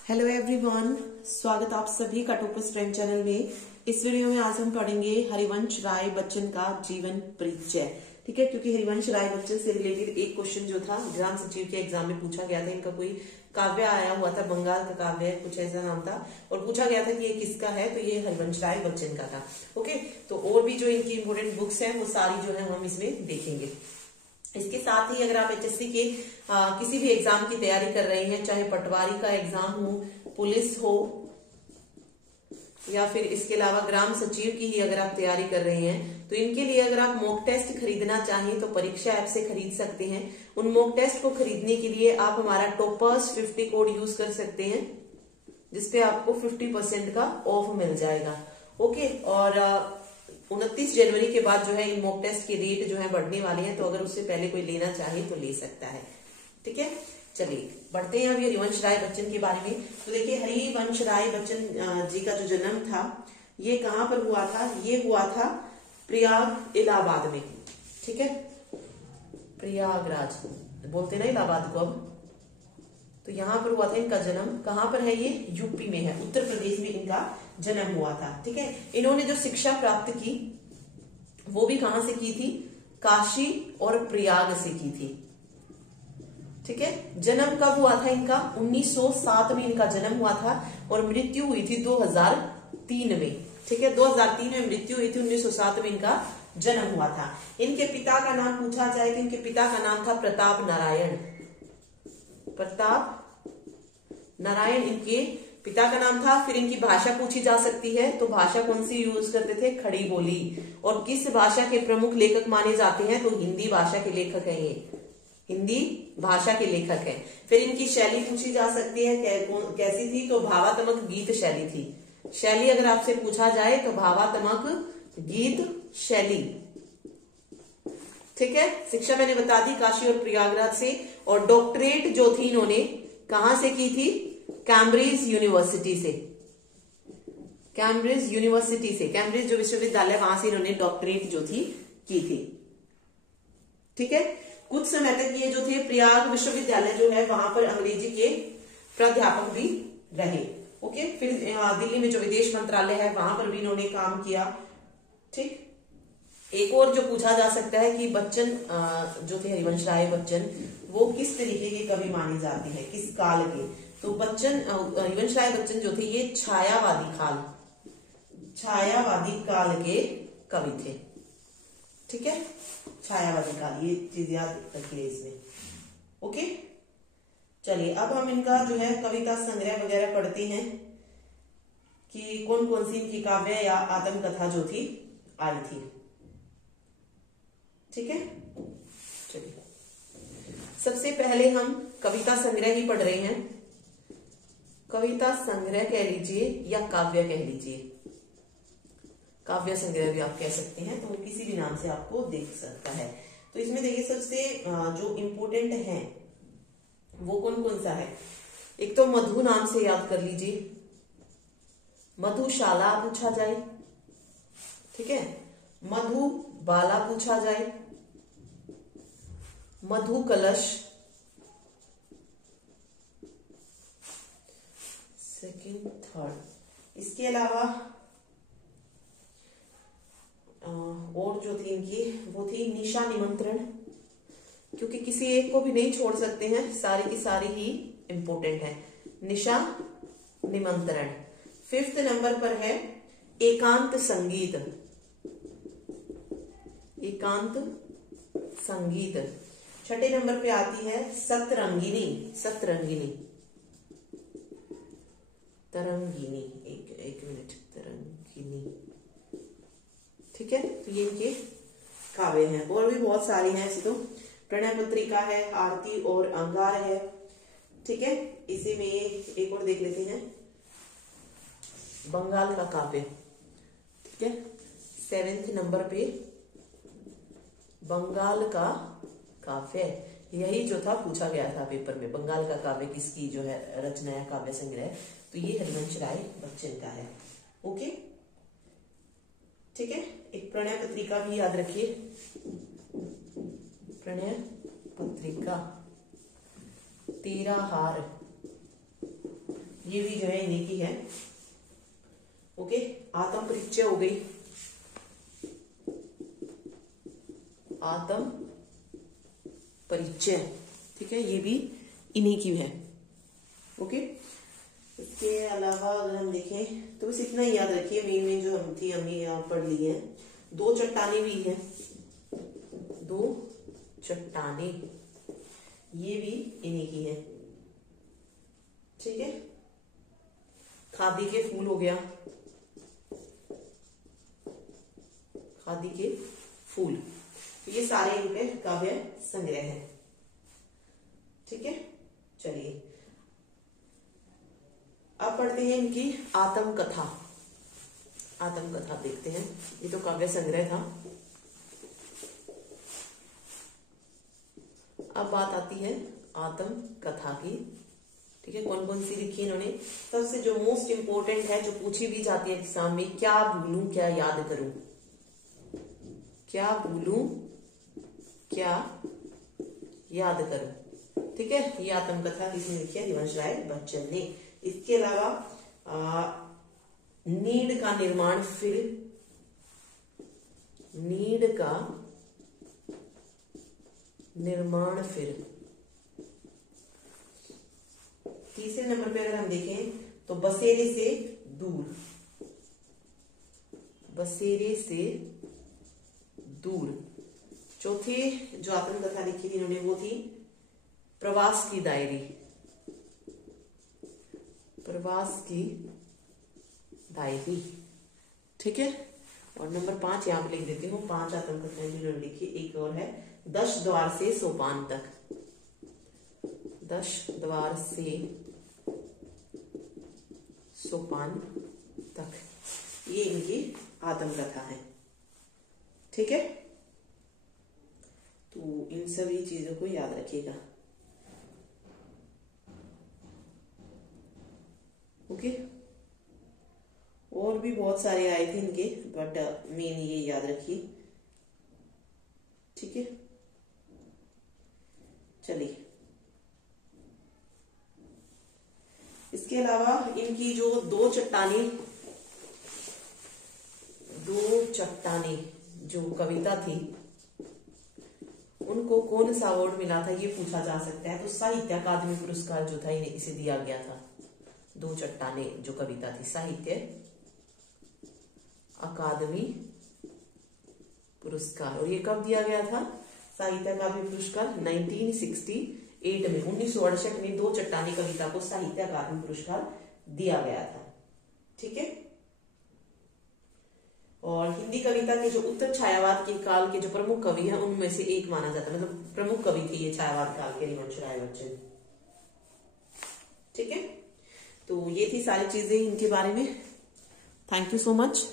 Hello everyone, स्वागत आप सभी का टोपस फ्रेंड चैनल में। इस वीडियो में आज हम पढ़ेंगे हरिवंश राय बच्चन का जीवन परिचय। ठीक है, क्योंकि हरिवंश राय बच्चन से रिलेटेड एक क्वेश्चन जो था ग्राम सचिव के एग्जाम में पूछा गया था। इनका कोई काव्य आया हुआ था, बंगाल का काव्य कुछ ऐसा नाम था, और पूछा गया था कि ये किसका है, तो ये हरिवंश राय बच्चन का था। ओके, तो और भी जो इनकी इंपोर्टेंट बुक्स है वो सारी जो है हम इसमें देखेंगे। इसके साथ ही अगर आप एचएससी के किसी भी एग्जाम की तैयारी कर रहे हैं, चाहे पटवारी का एग्जाम हो, पुलिस हो, या फिर इसके अलावा ग्राम सचिव की ही अगर आप तैयारी कर रहे हैं, तो इनके लिए अगर आप मॉक टेस्ट खरीदना चाहें तो परीक्षा ऐप से खरीद सकते हैं। उन मॉक टेस्ट को खरीदने के लिए आप हमारा टॉपर्स 50 कोड यूज कर सकते हैं, जिसपे आपको 50% का ऑफ मिल जाएगा। ओके, और 29 जनवरी के बाद जो है इन मॉक टेस्ट के रेट जो है बढ़ने वाले हैं, तो अगर उससे पहले कोई लेना चाहे तो ले सकता है। ठीक है, चलिए बढ़ते हैं अभी हरिवंश राय बच्चन के बारे में। तो देखिए, हरिवंश राय बच्चन जी का जो जन्म था ये कहाँ पर हुआ था? ये हुआ था प्रयाग इलाहाबाद में। ठीक है, प्रयागराज बोलते ना इलाहाबाद को अब, तो यहां पर हुआ था इनका जन्म। कहां पर है ये? यूपी में है, उत्तर प्रदेश में इनका जन्म हुआ था। ठीक है, इन्होंने जो शिक्षा प्राप्त की वो भी कहां से की थी? काशी और प्रयाग से की थी। ठीक है, जन्म कब हुआ था इनका? 1907 में इनका जन्म हुआ था और मृत्यु हुई थी 2003 में। ठीक है, 2003 में मृत्यु हुई थी, 1907 में इनका जन्म हुआ था। इनके पिता का नाम पूछा जाए तो इनके पिता का नाम था प्रताप नारायण। प्रताप नारायण इनके पिता का नाम था। फिर इनकी भाषा पूछी जा सकती है, तो भाषा कौन सी यूज करते थे? खड़ी बोली। और किस भाषा के प्रमुख लेखक माने जाते हैं? तो हिंदी भाषा के लेखक हैं ये, हिंदी भाषा के लेखक हैं। फिर इनकी शैली पूछी जा सकती है, कैसी थी? तो भावात्मक गीत शैली थी। शैली अगर आपसे पूछा जाए तो भावात्मक गीत शैली। ठीक है, शिक्षा मैंने बता दी काशी और प्रयागराज से। और डॉक्टरेट जो थी इन्होंने कहां से की थी? कैम्ब्रिज यूनिवर्सिटी से। कैम्ब्रिज यूनिवर्सिटी से, कैम्ब्रिज जो विश्वविद्यालय, वहां से इन्होंने डॉक्टरेट जो थी की थी। ठीक है, कुछ समय तक ये जो थे प्रयाग विश्वविद्यालय जो है वहां पर अंग्रेजी के प्राध्यापक भी रहे। ओके, फिर दिल्ली में जो विदेश मंत्रालय है वहां पर भी इन्होंने काम किया। ठीक, एक और जो पूछा जा सकता है कि बच्चन जो थे हरिवंश राय बच्चन, वो किस तरीके के कवि माने जाते हैं, किस काल के? तो बच्चन हरिवंश राय बच्चन जो थे ये छायावादी काल के कवि थे। ठीक है, छायावादी काल, ये चीज याद रखिए इसमें। ओके, चलिए अब हम इनका जो है कविता संग्रह वगैरह पढ़ते हैं कि कौन कौन सी इनकी काव्य या आत्मकथा जो थी आई थी। ठीक है, चलिए सबसे पहले हम कविता संग्रह ही पढ़ रहे हैं। कविता संग्रह कह लीजिए या काव्य कह लीजिए, काव्य संग्रह भी आप कह सकते हैं, तो किसी भी नाम से आपको देख सकता है। तो इसमें देखिए सबसे जो इम्पोर्टेंट है वो कौन कौन सा है? एक तो मधु नाम से याद कर लीजिए, मधुशाला पूछा जाए। ठीक है, मधुबाला पूछा जाए, मधु कलश, सेकंड, थर्ड। इसके अलावा और जो थी इनकी वो थी निशा निमंत्रण, क्योंकि किसी एक को भी नहीं छोड़ सकते हैं, सारी की सारी ही इंपॉर्टेंट है। निशा निमंत्रण। 5th नंबर पर है एकांत संगीत। एकांत संगीत। 6ठे नंबर पे आती है सतरंगिनी। सतरंगिनी, तरंगिनी, एक मिनट, तरंगिनी। ठीक है, तो ये इनके काव्य हैं। और भी बहुत सारे हैं ऐसे तो, प्रणय पत्रिका है, आरती और अंगार है। ठीक है, इसी में एक और देख लेते हैं, बंगाल का काव्य। ठीक है, 7th नंबर पे बंगाल का काव्य, यही जो था पूछा गया था पेपर में, बंगाल का काव्य किसकी जो है रचना या काव्य संग्रह, तो ये हरिवंश राय बच्चन का है। ओके, ठीक है, एक प्रणय पत्रिका भी याद रखिए, प्रणय पत्रिका। तेरा हार, ये भी जो है इन्हीं की है। ओके, आत्म परिचय हो गई, आत्म परिचय, ठीक है, ये भी इन्हीं की है। ओके, इसके अलावा अगर हम देखें तो बस इतना ही याद रखिए, मेन जो हम थी हमने यहाँ पढ़ ली है। दो चट्टाने भी है, दो चट्टाने, ये भी इन्हीं की है, ठीक है। खादी के फूल हो गया, खादी के फूल, तो ये सारे इनके काव्य संग्रह हैं, ठीक है। चलिए अब पढ़ते हैं इनकी आत्मकथा। आत्मकथा देखते हैं, ये तो काव्य संग्रह था। अब बात आती है आत्मकथा की, ठीक है। कौन कौन सी लिखी इन्होंने? सबसे जो मोस्ट इंपोर्टेंट है, जो पूछी भी जाती है एग्जाम में, क्या भूलूं क्या याद करूं, क्या भूलूं क्या याद करूं, ठीक है। ये आत्मकथा किसने लिखी है? हरिवंश राय बच्चन ने। इसके अलावा नीड का निर्माण, फिर नीड का निर्माण फिर। तीसरे नंबर पे अगर हम देखें तो बसेरे से दूर, बसेरे से दूर। चौथी जो आत्मकथा लिखी थी इन्होंने वो थी प्रवास की डायरी, प्रवास की डायरी, ठीक है। और नंबर 5 यहां पे लिख देती हूँ, 5 आत्मकथाएं जिन्होंने लिखी। एक और है 10 द्वार से सोपान तक, 10 द्वार से सोपान तक, ये इनकी आत्मकथा है, ठीक है। तो इन सभी चीजों को याद रखिएगा। ओके, और भी बहुत सारे आए थे इनके, बट मेन ये याद रखिए, ठीक है। चलिए, इसके अलावा इनकी जो दो चट्टाने जो कविता थी, उनको कौन सा अवार्ड मिला था ये पूछा जा सकता है। तो साहित्य अकादमी पुरस्कार जो था इसे दिया गया था। दो चट्टाने जो कविता थी, साहित्य अकादमी पुरस्कार, और ये कब दिया गया था? साहित्य अकादमी पुरस्कार 1968 में, 1968 में दो चट्टाने कविता को साहित्य अकादमी पुरस्कार दिया गया था, ठीक है। और हिंदी कविता के जो उत्तर छायावाद के काल के जो प्रमुख कवि हैं उनमें से एक माना जाता है, मतलब प्रमुख कवि थे ये छायावाद काल के हरिवंश राय बच्चन, ठीक है। तो ये थी सारी चीजें इनके बारे में। Thank you so much.